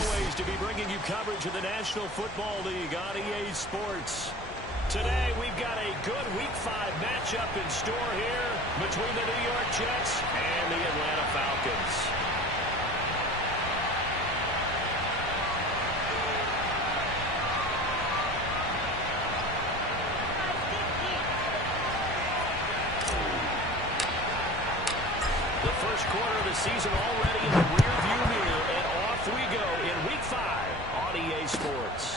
always to be bringing you coverage of the National Football League on EA Sports. Today, we've got a good Week 5 matchup in store here between the New York Jets and the Atlanta Falcons. The first quarter of the season already in the rearview mirror, and off we go in Week 5 on EA Sports.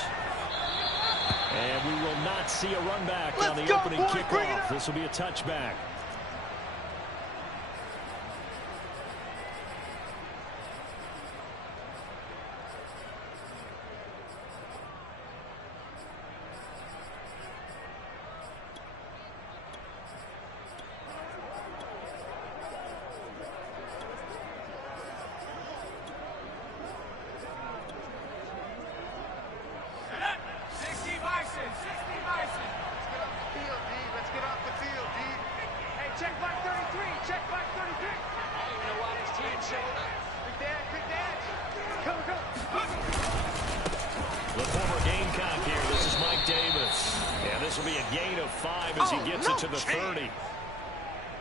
And we will not see a run back on the opening kickoff. This will be a touchback. The former Gamecock here. This is Mike Davis. And this will be a gain of 5 as he gets it to the 30.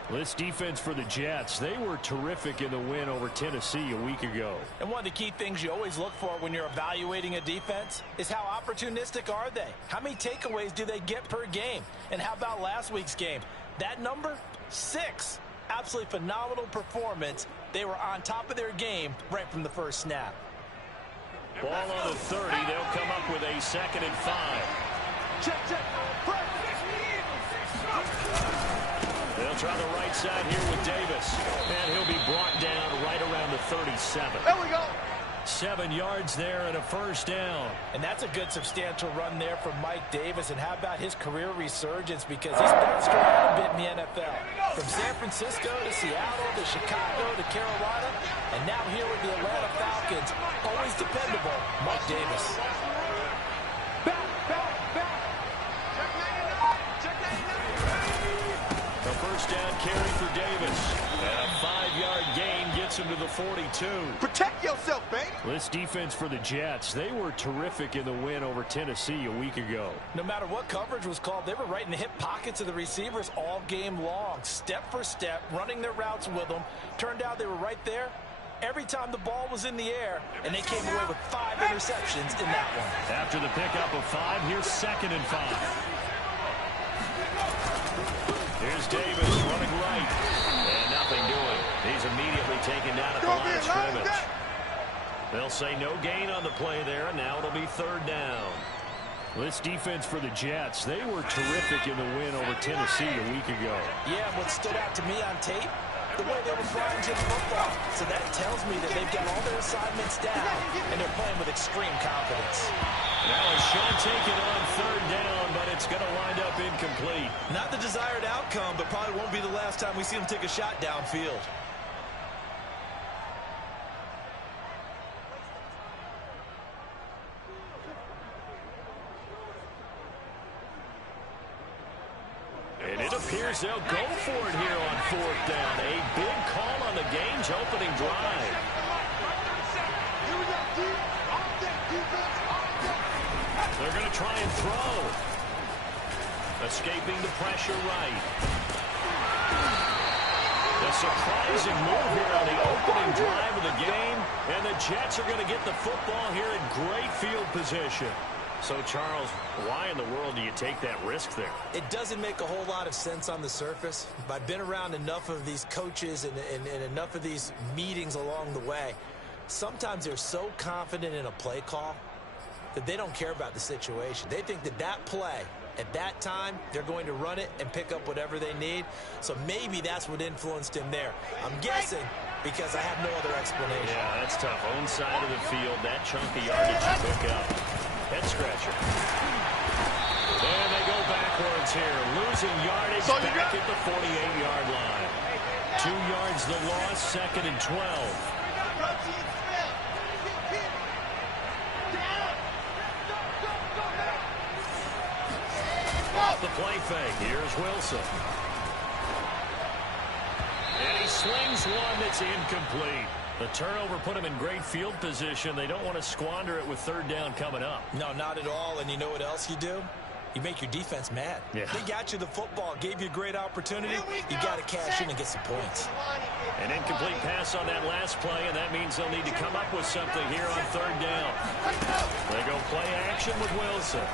This defense for the Jets, they were terrific in the win over Tennessee a week ago. And one of the key things you always look for when you're evaluating a defense is how opportunistic are they? How many takeaways do they get per game? And how about last week's game? That number, 6. Absolutely phenomenal performance. They were on top of their game right from the first snap. Ball on the 30. They'll come up with a 2nd and 5. Check. They'll try the right side here with Davis. And he'll be brought down right around the 37. There we go. 7 yards there and a first down. And that's a good substantial run there from Mike Davis. And how about his career resurgence? Because he's bounced around a bit in the NFL. From San Francisco to Seattle to Chicago to Carolina. And now here with the Atlanta Falcons. Always dependable, Mike Davis. A first down carry for Davis. And a 5-yard gain gets him to the 42. Protect yourself, baby. This defense for the Jets, they were terrific in the win over Tennessee a week ago. No matter what coverage was called, they were right in the hip pockets of the receivers all game long. Step for step, running their routes with them. Turned out they were right there every time the ball was in the air, and they came away with 5 interceptions in that one. After the pickup of 5, here's 2nd and 5. Here's Davis running right. And nothing doing. He's immediately taken down at the line of scrimmage. They'll say no gain on the play there, and now it'll be 3rd down. This defense for the Jets, they were terrific in the win over Tennessee a week ago. Yeah, what stood out to me on tape, the way they were flying to the football. So that tells me that they've got all their assignments down, and they're playing with extreme confidence. Now a shot taken on 3rd down, but it's going to wind up incomplete. Not the desired outcome, but probably won't be the last time we see him take a shot downfield. And it appears they'll go for it here on 4th down. A big call on the game's opening drive. They're going to try and throw. Escaping the pressure right. A surprising move here on the opening drive of the game. And the Jets are going to get the football here in great field position. So, Charles, why in the world do you take that risk there? It doesn't make a whole lot of sense on the surface. But I've been around enough of these coaches and enough of these meetings along the way. Sometimes they're so confident in a play call that they don't care about the situation. They think that that play, at that time, they're going to run it and pick up whatever they need. So maybe that's what influenced him there. I'm guessing because I have no other explanation. Yeah, that's tough. Own side of the field, that chunk of yardage you pick up. Head scratcher. And they go backwards here. Losing yardage back at the 48-yard line. 2 yards the loss, 2nd and 12. Off the play fake. Here's Wilson. And he slings one that's incomplete. The turnover put them in great field position. They don't want to squander it with third down coming up. No, not at all. And you know what else you do? You make your defense mad. Yeah. They got you the football, gave you a great opportunity. You got to cash in and get some points. An incomplete pass on that last play, and that means they'll need to come up with something here on third down. They go play action with Wilson.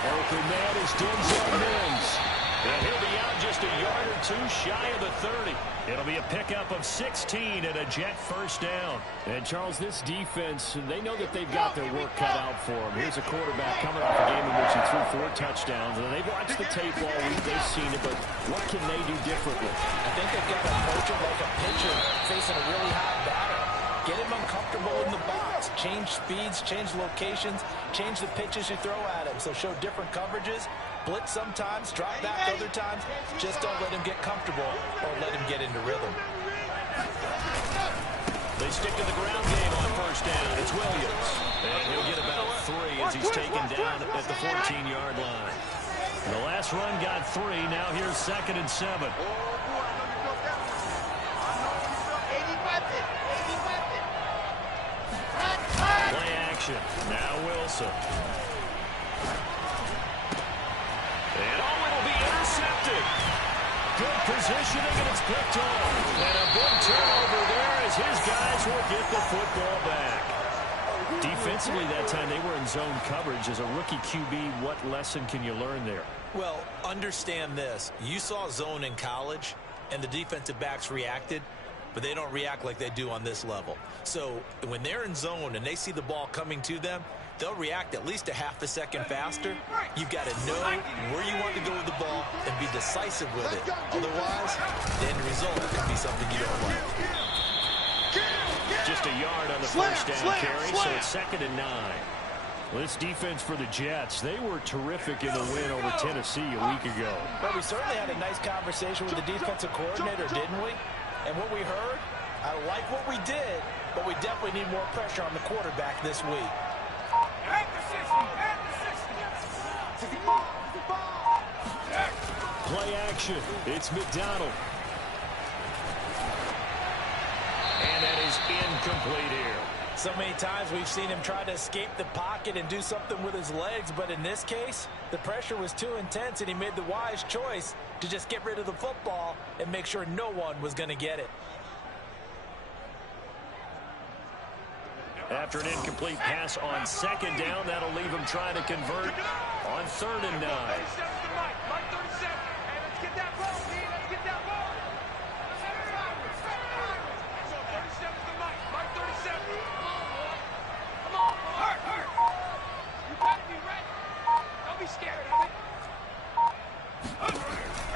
Open man is Denzel Mims. And he'll be out just a yard or two shy of the 30. It'll be a pickup of 16 and a Jet first down. And, Charles, this defense, they know that they've got their work cut out for them. Here's a quarterback coming off a game in which he threw 4 touchdowns. And they've watched the tape all week. They've seen it, but what can they do differently? I think they've got to approach it like a pitcher facing a really hot batter. Get him uncomfortable in the box. Change speeds, change locations, change the pitches you throw at him. So show different coverages. Blitz sometimes, drop back other times. Just don't let him get comfortable or let him get into rhythm. They stick to the ground game on first down. It's Williams. And he'll get about 3 as he's taken down at the 14-yard line. The last run got 3. Now here's 2nd and 7. Play action. Now Wilson. And it'll be intercepted. Good positioning, and it's picked off. And a big turnover there as his guys will get the football back. Defensively that time, they were in zone coverage. As a rookie QB, what lesson can you learn there? Well, understand this. You saw zone in college, and the defensive backs reacted, but they don't react like they do on this level. So when they're in zone and they see the ball coming to them, they'll react at least a half a second faster. You've got to know where you want to go with the ball and be decisive with it. Otherwise, the end result could be something you don't like. Just a yard on the first down carry, so it's 2nd and 9. Well, this defense for the Jets, they were terrific in the win over Tennessee a week ago. But we certainly had a nice conversation with the defensive coordinator, didn't we? And what we heard, I like what we did, but we definitely need more pressure on the quarterback this week. Play action. It's McDonald. And that is incomplete here. So many times we've seen him try to escape the pocket and do something with his legs, but in this case, the pressure was too intense and he made the wise choice to just get rid of the football and make sure no one was going to get it. After an incomplete pass on 2nd down, that'll leave him trying to convert on 3rd and 9.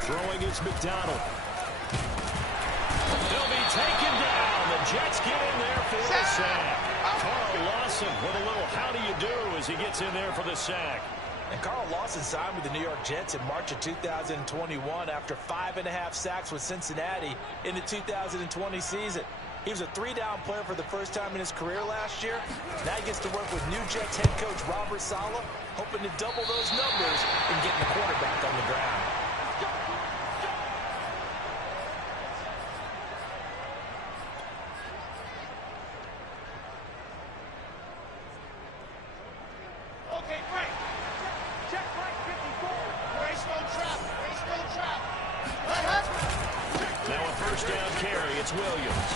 Throwing is McDonald. He'll be taken down. The Jets get in there for the sack. Carl Lawson with a little how do you do as he gets in there for the sack. And Carl Lawson signed with the New York Jets in March of 2021 after 5.5 sacks with Cincinnati in the 2020 season. He was a 3-down player for the first time in his career last year. Now he gets to work with new Jets head coach Robert Saleh, hoping to double those numbers and getting the quarterback on the ground. Now a first down carry. It's Williams.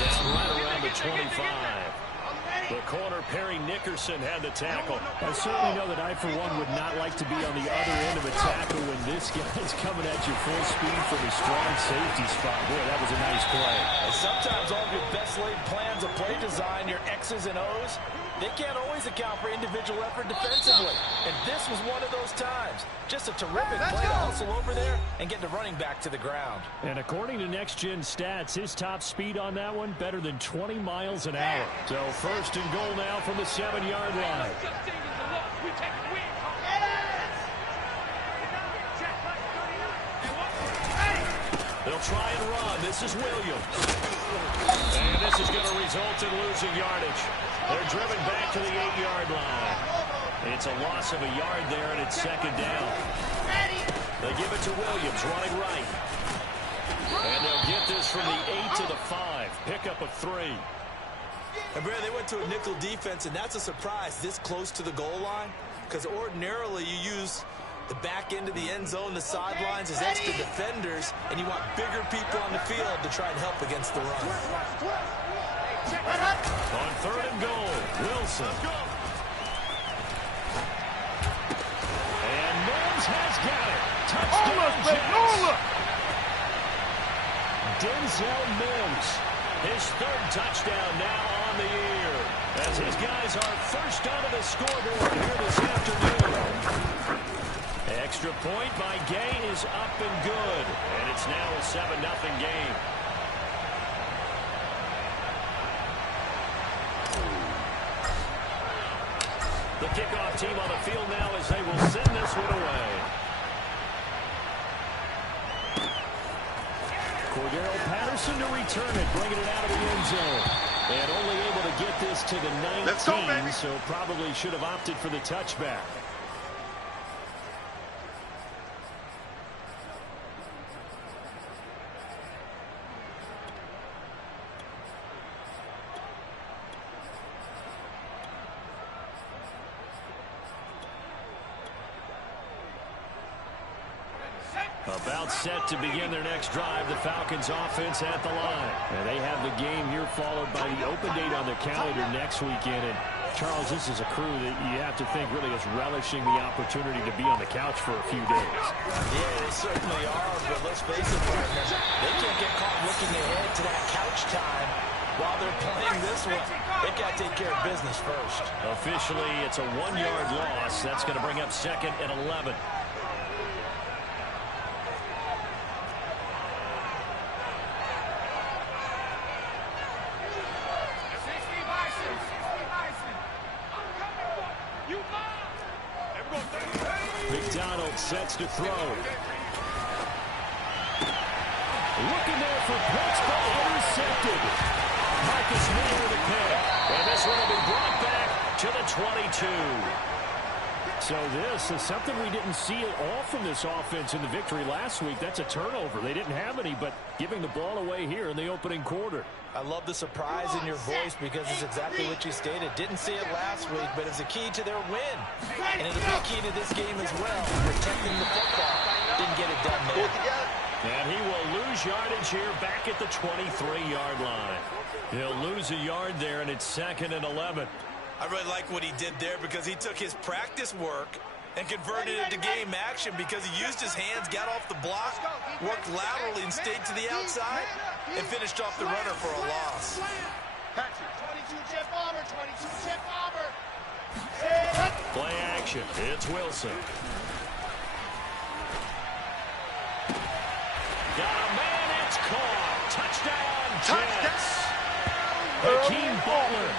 Down right around the 25. The corner, Perry Nickerson, had the tackle. I certainly know that I, for one, would not like to be on the other end of a tackle when this guy's coming at you full speed from a strong safety spot. Boy, that was a nice play. And sometimes all of your best laid plans of play design, your X's and O's, they can't always account for individual effort defensively. And this was one of those times. Just a terrific play to hustle over there and get the running back to the ground. And according to Next Gen Stats, his top speed on that one, better than 20 miles an hour. So 1st and goal now from the 7-yard line. They'll try and run. This is Williams. And this is going to result in losing yardage. They're driven back to the 8-yard line. It's a loss of a yard there, and it's 2nd down. They give it to Williams, running right. And they'll get this from the 8 to the 5. Pickup of 3. And Brad, they went to a nickel defense, and that's a surprise this close to the goal line, because ordinarily you use the back end of the end zone, the sidelines as extra defenders, and you want bigger people on the field to try and help against the run. On 3rd and goal, Wilson. And Mims has got it. Touchdown, Jets. Denzel Mims, his 3rd touchdown now on the year, as his guys are first onto the scoreboard here this afternoon. Extra point by Gay is up and good, and it's now a 7-0 game. The kickoff team on the field now as they will send this one away. Cordero Patterson to return it, bringing it out of the end zone. And only able to get this to the 19, so probably should have opted for the touchback. About set to begin their next drive, the Falcons offense at the line. And they have the game here followed by the open date on their calendar next weekend. And Charles, this is a crew that you have to think really is relishing the opportunity to be on the couch for a few days. Yeah, they certainly are, but let's face it, partner, they can't get caught looking ahead to that couch time while they're playing this one. They got to take care of business first. Officially, it's a 1-yard loss. That's going to bring up 2nd and 11. McDonald sets to throw. Looking there for Pitts, but intercepted. Marcus Mayer the pick. And this one will be brought back to the 22. So this is something we didn't see at all from this offense in the victory last week. That's a turnover. They didn't have any, but giving the ball away here in the opening quarter. I love the surprise in your voice because it's exactly what you stated. Didn't see it last week, but it's a key to their win. And it'll be a key to this game as well. Protecting the football. Didn't get it done there. And he will lose yardage here back at the 23-yard line. He'll lose a yard there, and it's 2nd and 11. I really like what he did there because he took his practice work and converted it to game action because he used his hands, got off the block, worked laterally and stayed to the outside, and finished off the runner for a loss. 22-jet bomber, 22-jet bomber. Play action. It's Wilson. Got a man. It's caught. Touchdown, Jets. Hakeem Butler,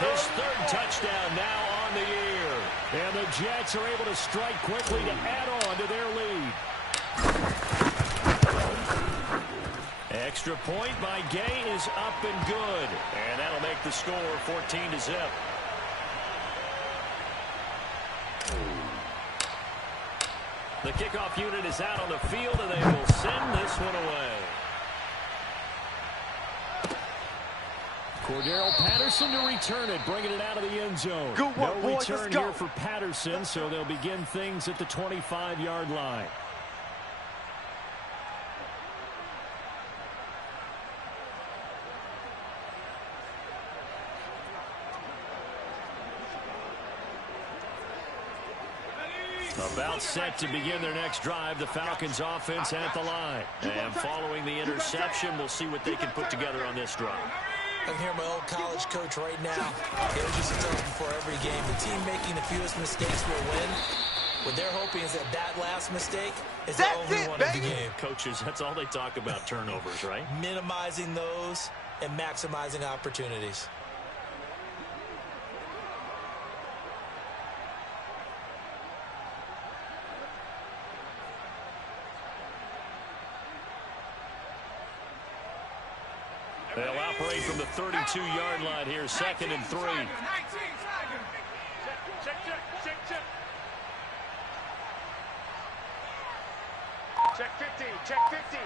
his 3rd touchdown now on the year. And the Jets are able to strike quickly to add on to their lead. Extra point by Gay is up and good. And that'll make the score 14-0. The kickoff unit is out on the field, and they will send this one away. Cordero Patterson to return it, bringing it out of the end zone. Good work, no boys. return here for Patterson, so they'll begin things at the 25-yard line. About set to begin their next drive, the Falcons offense at the line. And following the interception, we'll see what they can put together on this drive. I can hear my old college coach right now. It was just a tell before every game. The team making the fewest mistakes will win. What they're hoping is that last mistake is the only one of the game. Coaches, that's all they talk about, turnovers, right? Minimizing those and maximizing opportunities. They'll operate from the 32-yard line here, 2nd and 3. Check 50, check 50.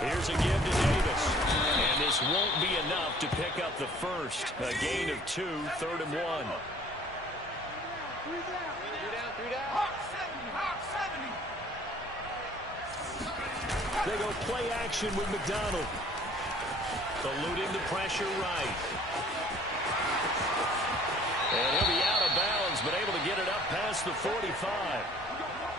Here's a give to Davis. And this won't be enough to pick up the first. A gain of 2, 3rd and 1. 3 down, 3 down. They go play action with McDonald. Eluding the pressure right. And he'll be out of bounds, but able to get it up past the 45.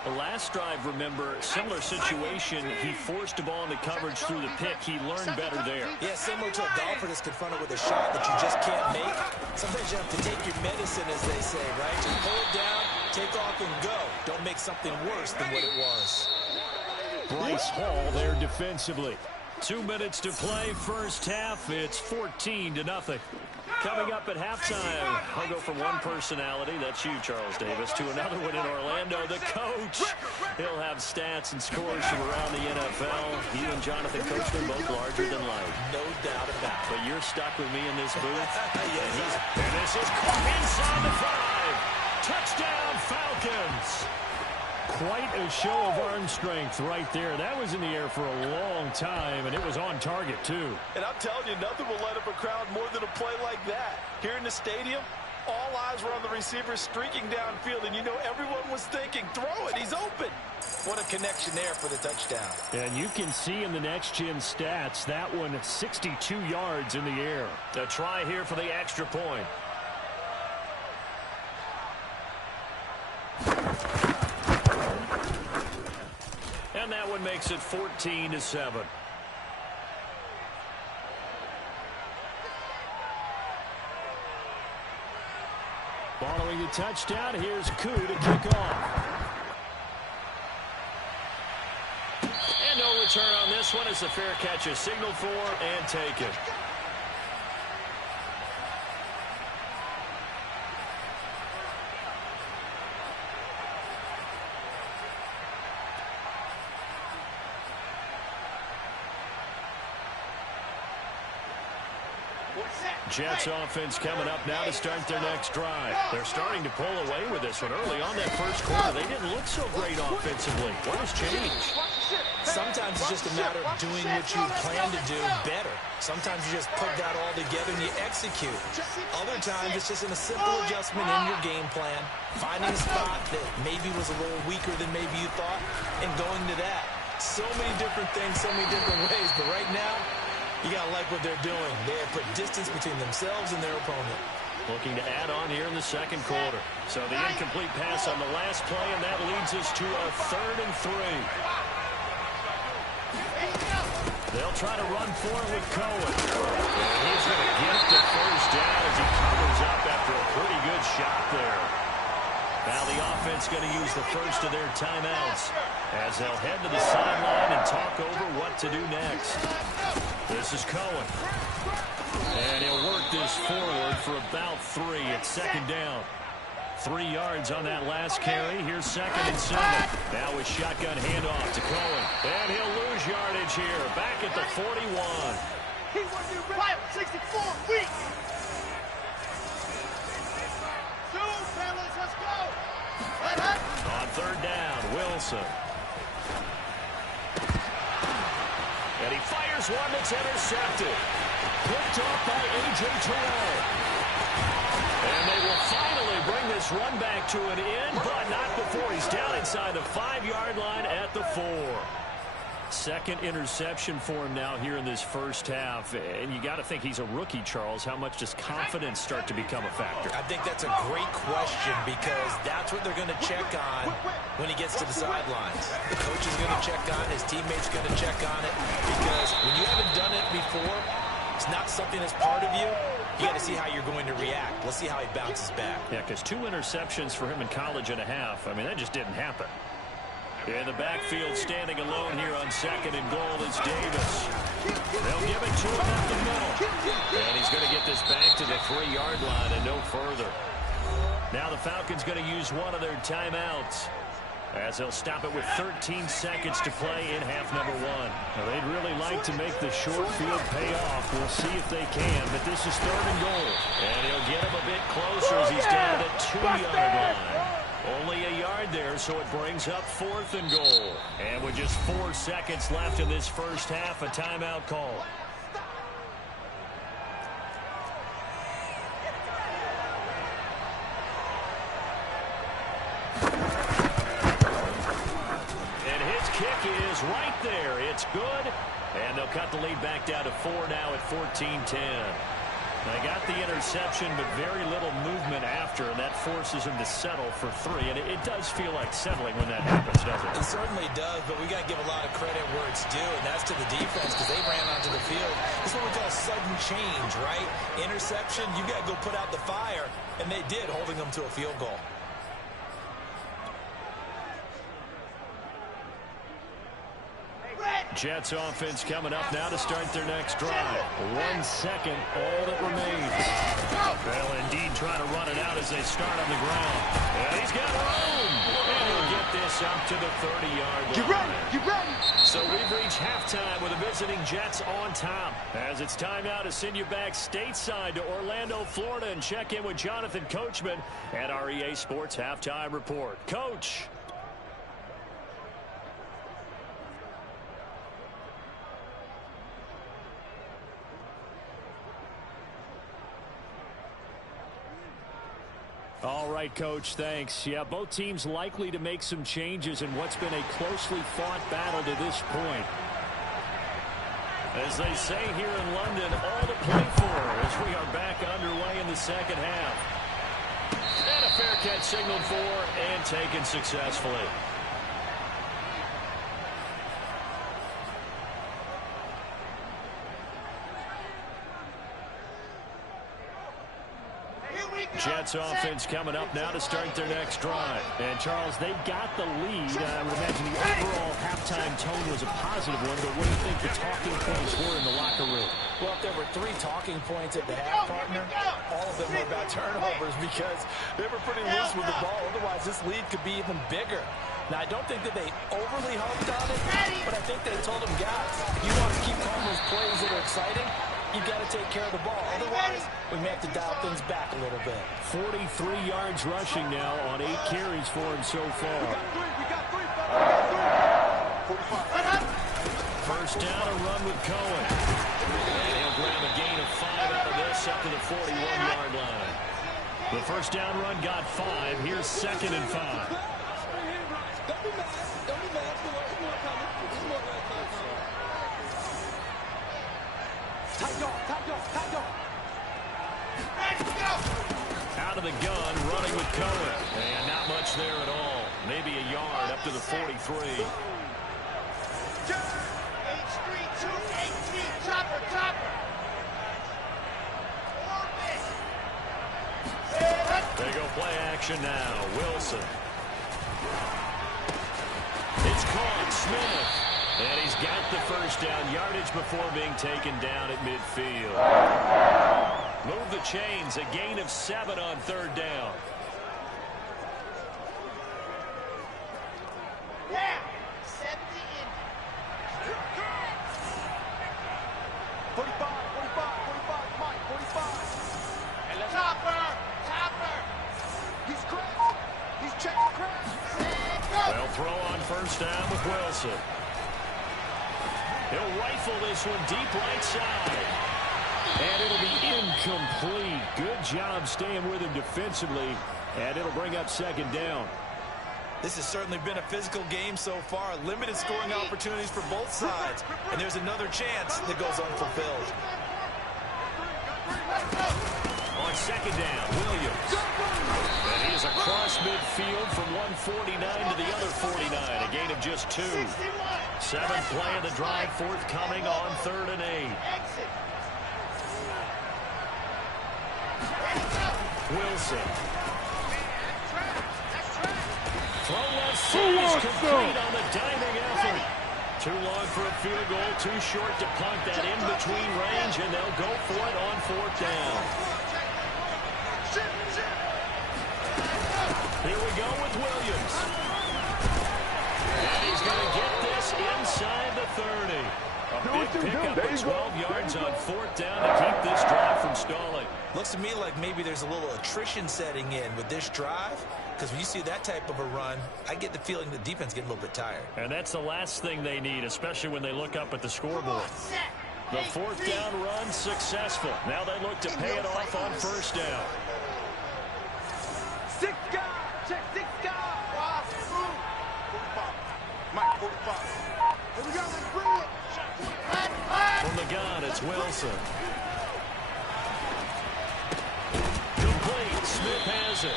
The last drive, remember, similar situation. He forced a ball into coverage through the pick. He learned better there. Yeah, similar to a golfer that's confronted with a shot that you just can't make. Sometimes you have to take your medicine, as they say, right? Just pull it down, take off, and go. Don't make something worse than what it was. Bryce Hall there defensively. 2 minutes to play, first half. It's 14-0. Coming up at halftime, I'll go from one personality, that's you, Charles Davis, to another one in Orlando, the coach. He'll have stats and scores from around the NFL. He and Jonathan Coachman both larger than life. No doubt about it. But you're stuck with me in this booth. Yes. And this is caught inside the 5. Touchdown, Falcons. Quite a show of arm strength right there. That was in the air for a long time, and it was on target, too. And I'm telling you, nothing will light up a crowd more than a play like that. Here in the stadium, all eyes were on the receiver streaking downfield, and you know everyone was thinking, throw it, he's open. What a connection there for the touchdown. And you can see in the next-gen stats, that one 62 yards in the air. A try here for the extra point. And that one makes it 14-7. Following the touchdown, here's Koo to kick off. And no return on this one as the fair catch is signaled for and taken. Jets offense coming up now to start their next drive. They're starting to pull away with this one. Early on that first quarter, they didn't look so great offensively. What has changed? Sometimes it's just a matter of doing what you plan to do better. Sometimes you just put that all together and you execute. Other times it's just a simple adjustment in your game plan, finding a spot that maybe was a little weaker than maybe you thought, and going to that. So many different things, so many different ways, but right now, you got to like what they're doing. They have put distance between themselves and their opponent. Looking to add on here in the second quarter. So the incomplete pass on the last play, and that leads us to a 3rd and 3. They'll try to run for it with Cohen. And he's going to get the first down as he covers up after a pretty good shot there. Now the offense going to use the first of their timeouts as they'll head to the sideline and talk over what to do next. This is Cohen. And he'll work this forward for about 3. It's second down. 3 yards on that last carry. Here's 2nd and 7. Now with shotgun handoff to Cohen. And he'll lose yardage here. Back at the 41. He won new 64 weeks. 2 fellas, let's go. On 3rd down, Wilson. And he fires one that's intercepted. Picked off by A.J. Terrell. And they will finally bring this run back to an end, but not before he's down inside the 5-yard line at the 4. Second interception for him now here in this first half. And you got to think he's a rookie, Charles. How much does confidence start to become a factor? I think that's a great question because that's what they're going to check on when he gets to the sidelines. The coach is going to check on it. His teammates going to check on it because when you haven't done it before, it's not something that's part of you. You got to see how you're going to react. Let's see how he bounces back. Yeah, because 2 interceptions for him in college and a half. I mean, that just didn't happen. In the backfield, standing alone here on 2nd and goal is Davis. They'll give it to him up the middle. And he's going to get this back to the 3-yard line and no further. Now the Falcons going to use one of their timeouts as they'll stop it with 13 seconds to play in half number 1. Now, they'd really like to make the short field pay off. We'll see if they can, but this is 3rd and goal. And he'll get him a bit closer as he's down at the 2-yard line. Only a yard inside there, so it brings up 4th and goal. And with just 4 seconds left in this first half, a timeout call. And his kick is right there. It's good. And they'll cut the lead back down to 4 now at 14-10. They got the interception, but very little movement after, and that forces him to settle for 3. And it does feel like settling when that happens, doesn't it? It certainly does, but we got to give a lot of credit where it's due, and that's to the defense because they ran onto the field. This is what we call sudden change, right? Interception, you got to go put out the fire, and they did, holding them to a field goal. Jets offense coming up now to start their next drive. 1 second, all that remains. They'll indeed try to run it out as they start on the ground. And he's got room. And he'll get this up to the 30-yard line. You ready? So we've reached halftime with the visiting Jets on top. As it's time now to send you back stateside to Orlando, Florida, and check in with Jonathan Coachman at our EA Sports Halftime Report. Coach. All right, Coach, thanks. Yeah, both teams likely to make some changes in what's been a closely fought battle to this point. As they say here in London, all to play for as we are back underway in the second half. And a fair catch signaled for and taken successfully. Jets offense coming up now to start their next drive. And, Charles, they got the lead. I would imagine the overall halftime tone was a positive one, but what do you think the talking points were in the locker room? Well, if there were 3 talking points at the half, partner, all of them were about turnovers because they were pretty loose with the ball. Otherwise, this lead could be even bigger. Now, I don't think that they overly harped on it, but I think they told them, guys, if you want to keep calling those plays that are exciting, you've got to take care of the ball. Otherwise, we may have to dial things back a little bit. 43 yards rushing now on 8 carries for him so far. We got three. First down, a run with Cohen. And he'll grab a gain of 5 out of this up to the 41-yard line. The first down run got 5. Here's 2nd and 5. Don't be mad. There's more coming. Tight dog. Out of the gun, running with Cohen. And not much there at all. Maybe a yard up to the 43. They go play action now. Wilson. It's caught. Smith. And he's got the first down yardage before being taken down at midfield. Move the chains. A gain of 7 on 3rd down. Yeah. 70 in. 45. Mike, 45. And let's Topper. He's cracked. He's checking cracked. They'll throw on first down with Wilson. He'll rifle this one deep right side. And it'll be incomplete. Good job staying with him defensively. And it'll bring up 2nd down. This has certainly been a physical game so far. Limited scoring opportunities for both sides. And there's another chance that goes unfulfilled. On 2nd down, Williams. And he is across midfield from 149 to the other 49. A gain of just 2. 7th play of the drive forthcoming on 3rd and 8. Wilson. Throw left side is complete on the diving effort. Too long for a field goal, too short to punt that in between range, and they'll go for it on 4th down. Here we go with Williams. And he's going to get this inside the 30. A big pickup of 12 yards on 4th down to keep this drive from stalling. Looks to me like maybe there's a little attrition setting in with this drive. because when you see that type of a run, I get the feeling the defense getting a little bit tired. And that's the last thing they need, especially when they look up at the scoreboard. The fourth down run successful. Now they look to pay it off on first down. 6 guys. Check 6 guys. 45. Mike, 45. Here we go. Let's bring it. From the gun, it's Wilson. Complete. Smith has it.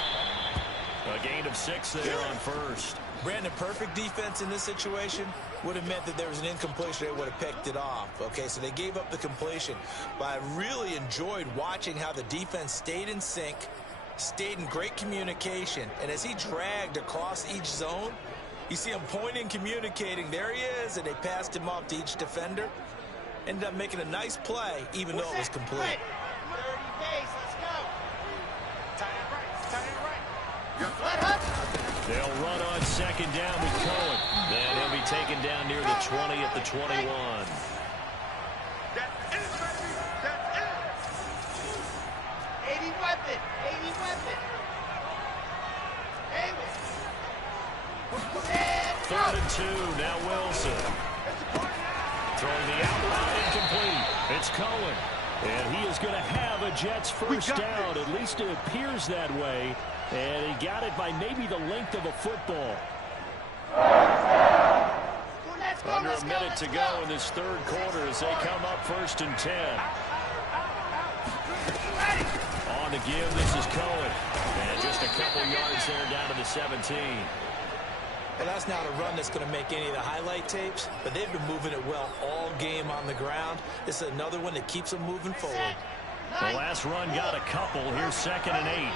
A gain of 6 there on first. Brandon, perfect defense in this situation would have meant that there was an incompletion. They would have picked it off. Okay, so they gave up the completion. But I really enjoyed watching how the defense stayed in sync, stayed in great communication. And as he dragged across each zone, you see him pointing, communicating. There he is, and they passed him off to each defender. Ended up making a nice play, even though it was complete. 30 days. Let's go. Tight end right. Tight end right. They'll run on second down with Cohen. Then he'll be taken down near the 20 at the 21. That's it, baby. That's it. 80 weapon. 80 weapon. 3rd and 2. Now Wilson. Throwing the out route incomplete. It's Cohen. And he is going to have a Jets first down. At least it appears that way. And he got it by maybe the length of a football. Under a minute to go in this third quarter as they come up 1st and 10. On to give, this is Cohen. And just a couple yards there down to the 17. Well, that's not a run that's going to make any of the highlight tapes, but they've been moving it well all game on the ground. This is another one that keeps them moving forward. The last run got a couple. Here's 2nd and 8.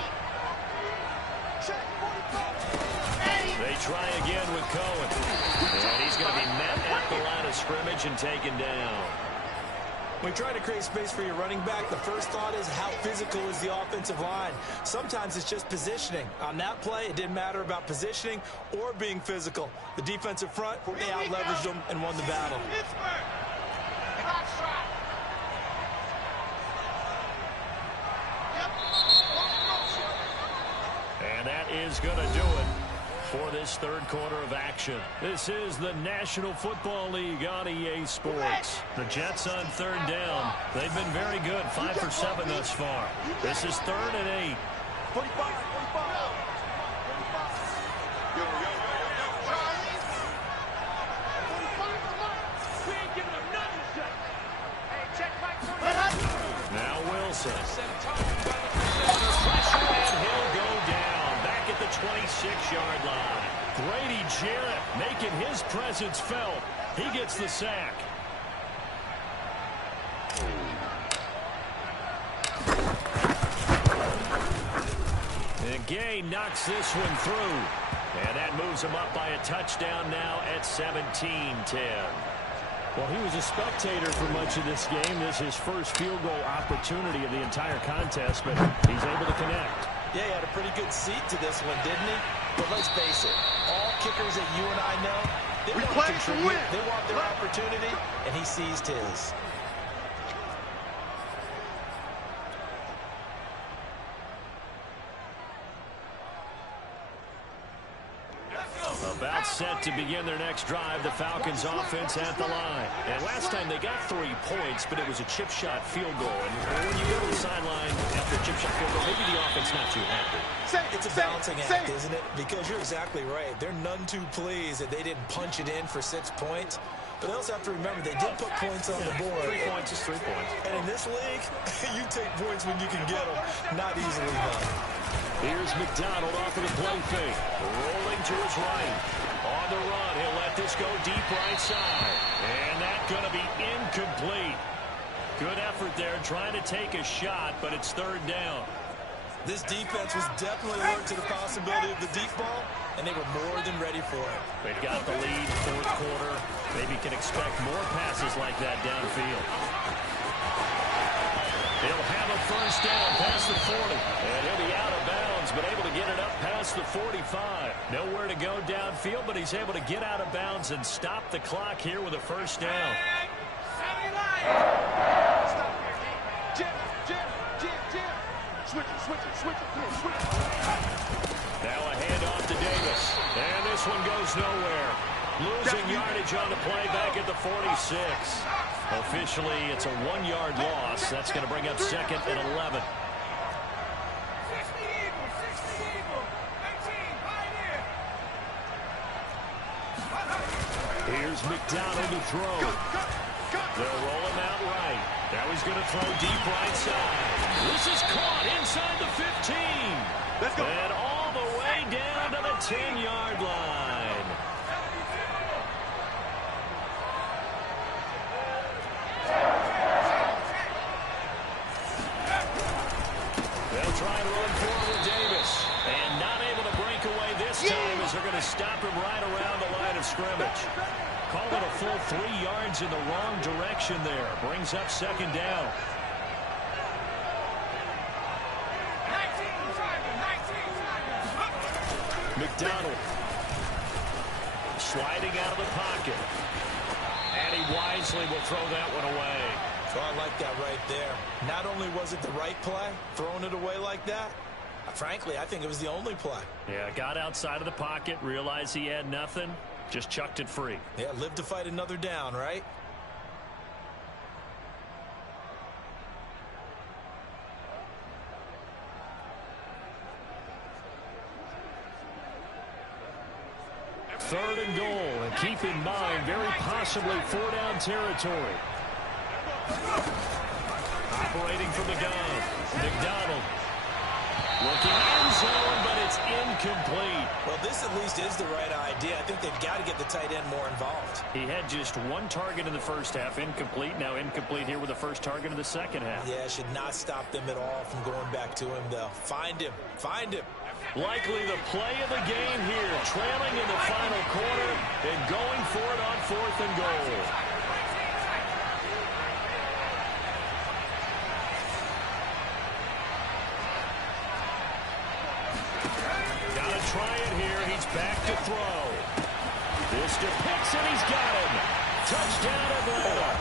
They try again with Cohen. And he's going to be met at the line of scrimmage and taken down. When you try to create space for your running back, the first thought is how physical is the offensive line. Sometimes it's just positioning. On that play, it didn't matter about positioning or being physical. The defensive front, they out-leveraged them and won the battle. And that is going to do it for this third quarter of action. This is the National Football League on EA Sports. The Jets on 3rd down. They've been very good, 5 for 7 thus far. This is 3rd and 8. 45. We ain't giving them nothing to say. Hey, check Mike. Now Wilson. Under pressure, and he'll go down. Back at the 26-yard line. Grady Jarrett making his presence felt. He gets the sack. And Gay knocks this one through. And that moves him up by a touchdown now at 17-10. Well, he was a spectator for much of this game. This is his first field goal opportunity of the entire contest, but he's able to connect. Yeah, he had a pretty good seat to this one, didn't he? But let's face it, all kickers that you and I know, they want to contribute. They want their opportunity, and he seized his. About set to begin their next drive, the Falcons offense at the line. And last time they got 3 points, but it was a chip shot field goal. And when you go to the sideline after a chip shot field goal, maybe the offense not too happy. It's a balancing act, isn't it? Because you're exactly right. They're none too pleased that they didn't punch it in for 6 points. But they also have to remember they did put points on the board. 3 points is 3 points. And in this league, you take points when you can get them. Not easily done. Here's McDonald off of the play fake. Rolling to his right. On the run, he'll let this go deep right side. And that's going to be incomplete. Good effort there trying to take a shot, but it's 3rd down. This defense was definitely alert to the possibility of the deep ball, and they were more than ready for it. They've got the lead, 4th quarter. Maybe can expect more passes like that downfield. He'll have a first down past the 40. And he'll be out of bounds, but able to get it up past the 45. Nowhere to go downfield, but he's able to get out of bounds and stop the clock here with a first down. Switch it. Now a handoff one goes nowhere. Losing yardage on the play back at the 46. Officially, it's a 1-yard loss. That's going to bring up second and 11. Here's McDonald to throw. They'll roll him out right. Now he's going to throw deep right side. This is caught inside the 15. Let's go. And all the way down to the 10-yard line. They'll try and run forward with Davis. And not able to break away this time as they're going to stop him right around the line of scrimmage. Call it a full 3 yards in the wrong direction there. Brings up second down. McDonald sliding out of the pocket. And he wisely will throw that one away. Oh, I like that right there. Not only was it the right play, throwing it away like that, frankly, I think it was the only play. Yeah, got outside of the pocket, realized he had nothing, just chucked it free. Yeah, live to fight another down, right? Third and goal, and keep in mind, very possibly 4-down territory. Operating from the gun, McDonald. Looking end zone, but it's incomplete. Well, this at least is the right idea. I think they've got to get the tight end more involved. He had just 1 target in the first half, incomplete. Now incomplete here with the first target in the second half. Yeah, should not stop them at all from going back to him, though. Find him. Find him. Likely the play of the game here, trailing in the final quarter and going for it on 4th and goal. Gotta try it here. He's back to throw. This to Pitts, and he's got him. Touchdown Atlanta.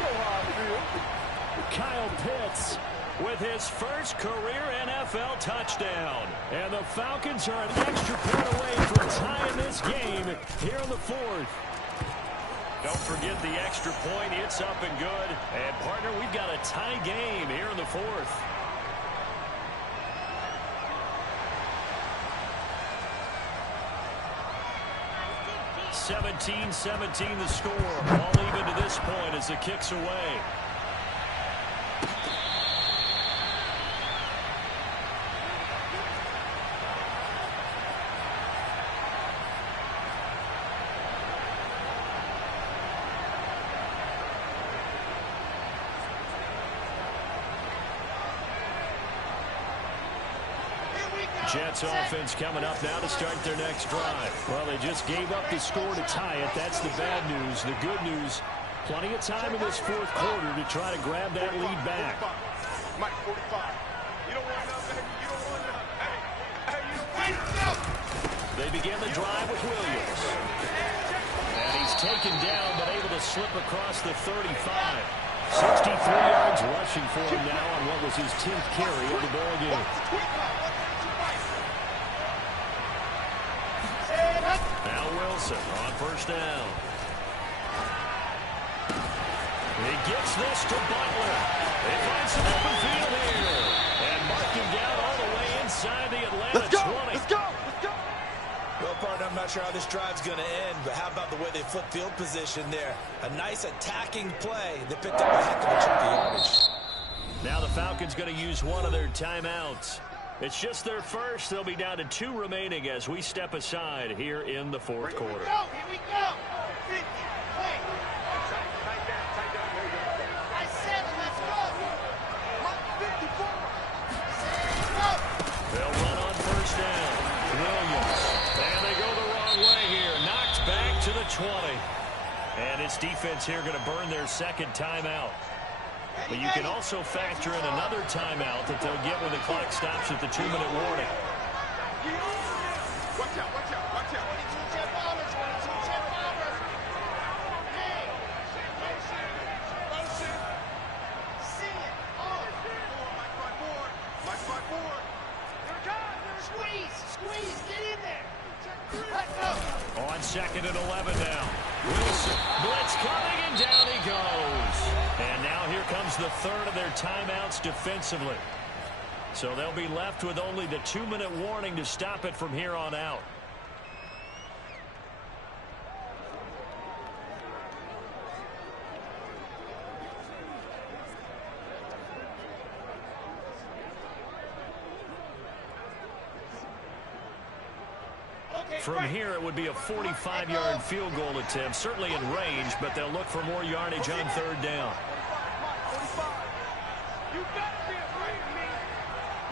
Kyle Pitts with his first career NFL touchdown. And the Falcons are an extra point away from tying this game here in the 4th. Don't forget the extra point. It's up and good. And, partner, we've got a tie game here in the 4th. (17-17) the score. All even to this point as the kick's away. Jets offense coming up now to start their next drive. Well, they just gave up the score to tie it. That's the bad news. The good news, plenty of time in this 4th quarter to try to grab that lead back. Mike, 45. You don't want enough, baby. You don't want enough. Hey, you don't want enough. They begin the drive with Williams. And he's taken down, but able to slip across the 35. 63 yards rushing for him now on what was his 10th carry of the ball game. Now Wilson on first down. He gets this to Butler. They find some open field here. And mark him down all the way inside the Atlanta 20. Let's go. Let's go. Well, partner, I'm not sure how this drive's going to end, but how about the way they flip field position there? A nice attacking play that picked up a heck of a chunk of yardage. Now the Falcons going to use one of their timeouts. It's just their first. They'll be down to 2 remaining as we step aside here in the 4th quarter. Here we go. 50. Wait. Tight down. There you go. I said let's go. 54. They'll run on first down. Williams. And they go the wrong way here. Knocked back to the 20. And his defense here going to burn their second timeout. But you can also factor in another timeout that they'll get when the clock stops at the 2-minute warning. Watch out. 22 Jet Bombers. Hey. Motion. See it. My front board. Here it comes. Squeeze. Get in there. Let's go. On 2nd and 11 now. Wilson, blitz coming, and down he goes. And now here comes the third of their timeouts defensively. So they'll be left with only the 2-minute warning to stop it from here on out. From here, it would be a 45-yard field goal attempt, certainly in range, but they'll look for more yardage on 3rd down. 45. You better be afraid of me.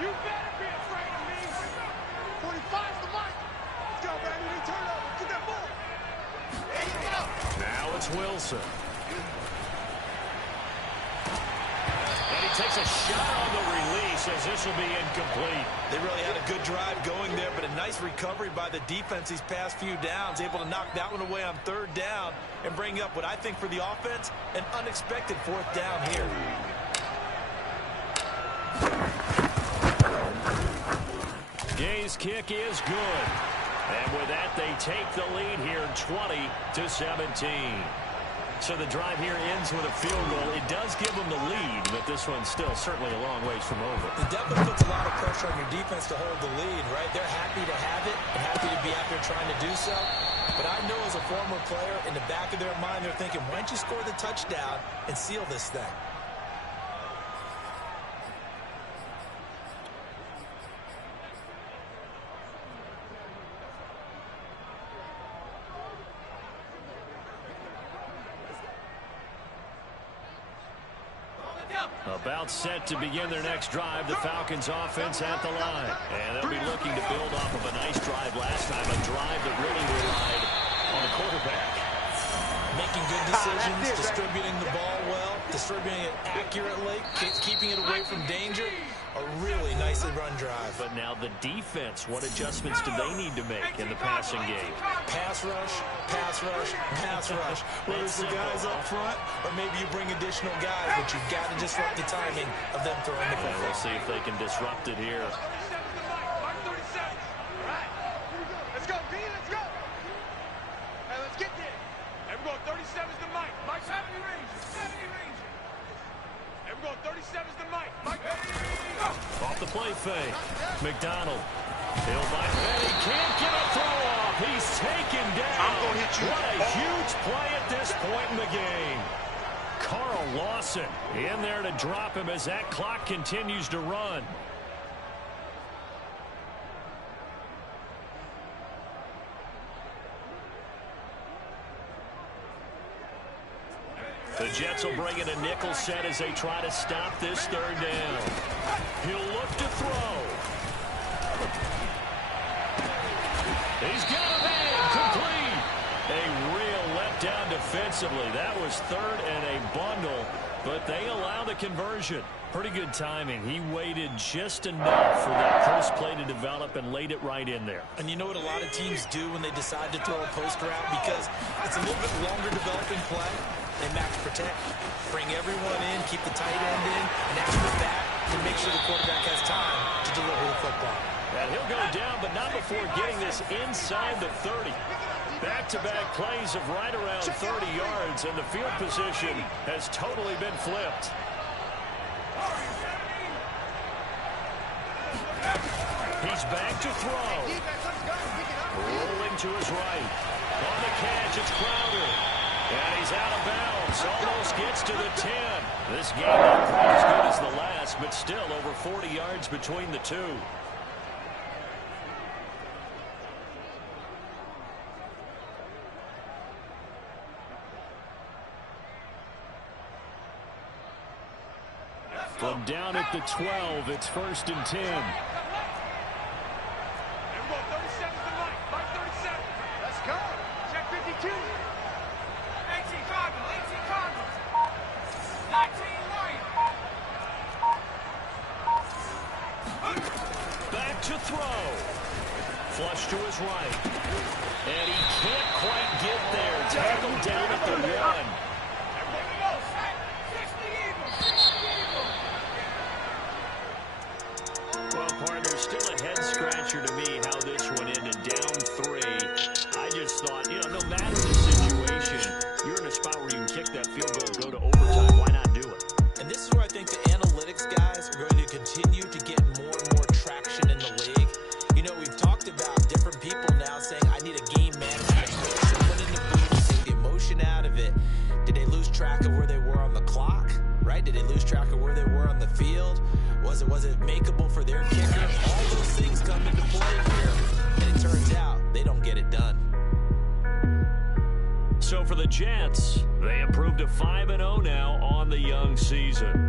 You better be afraid of me. 45's the mic. Let's go, baby. We turn over. Get that ball. There you go. Now it's Wilson. And he takes a shot on the release as this will be incomplete. They really had a good drive going there, but a nice recovery by the defense these past few downs, able to knock that one away on 3rd down and bring up what I think for the offense, an unexpected 4th down here. Gay's kick is good. And with that, they take the lead here 20-17. So the drive here ends with a field goal. It does give them the lead, but this one's still certainly a long ways from over. It definitely puts a lot of pressure on your defense to hold the lead, right? They're happy to have it and happy to be out there trying to do so. But I know as a former player, in the back of their mind, they're thinking, why don't you score the touchdown and seal this thing? About set to begin their next drive, the Falcons offense at the line. And they'll be looking to build off of a nice drive last time, a drive that really relied on the quarterback. Making good decisions, distributing the ball well, distributing it accurately, keeping it away from danger. A really nicely run drive. But now the defense, what adjustments do they need to make in the passing game? Pass rush, pass rush, pass rush. Whether it's the guys up front or maybe you bring additional guys, but you've got to disrupt the timing of them throwing the football. We'll see if they can disrupt it here. Let's go, B, let's go. Hey, let's get there. And we're going 37's the mic. Mike, 70 range. 70 range. And we're going 37's the mic. Mike, Off the play fake. McDonald. He'll buy it. He can't get a throw off. He's taken down. I'm going to hit you. What a huge play at this point in the game. Carl Lawson in there to drop him as that clock continues to run. The Jets will bring in a nickel set as they try to stop this 3rd down. He'll look to throw. He's got a man complete. A real letdown defensively. That was 3rd and a bundle, but they allow the conversion. Pretty good timing. He waited just enough for that post play to develop and laid it right in there. And you know what a lot of teams do when they decide to throw a post route? Because it's a little bit longer developing play. They max protect, bring everyone in, keep the tight end in, and after the back to make sure the quarterback has time to deliver the football. And he'll go down, but not before getting this inside the 30. Back-to-back plays of right around 30 yards, and the field position has totally been flipped. He's back to throw. Rolling to his right. On the catch, it's Crowder. And he's out of bounds. Almost gets to the 10. This game not quite as good as the last, but still over 40 yards between the two. From down at the 12, it's 1st and 10. And we're going 37's the mic. Mike 37. Let's go. Check 52. 18 Cardinals. 18 Cardinals. 19 Lions. Back to throw. Flush to his right. And he can't quite get there. Tackled down at the 1. Well, partner, still a head-scratcher to me how this one ended down 3. I just thought, no right? Did they lose track of where they were on the field? Was it makeable for their kicker? All those things come into play here, and it turns out they don't get it done. So for the Jets, they improved to 5-0 now on the young season.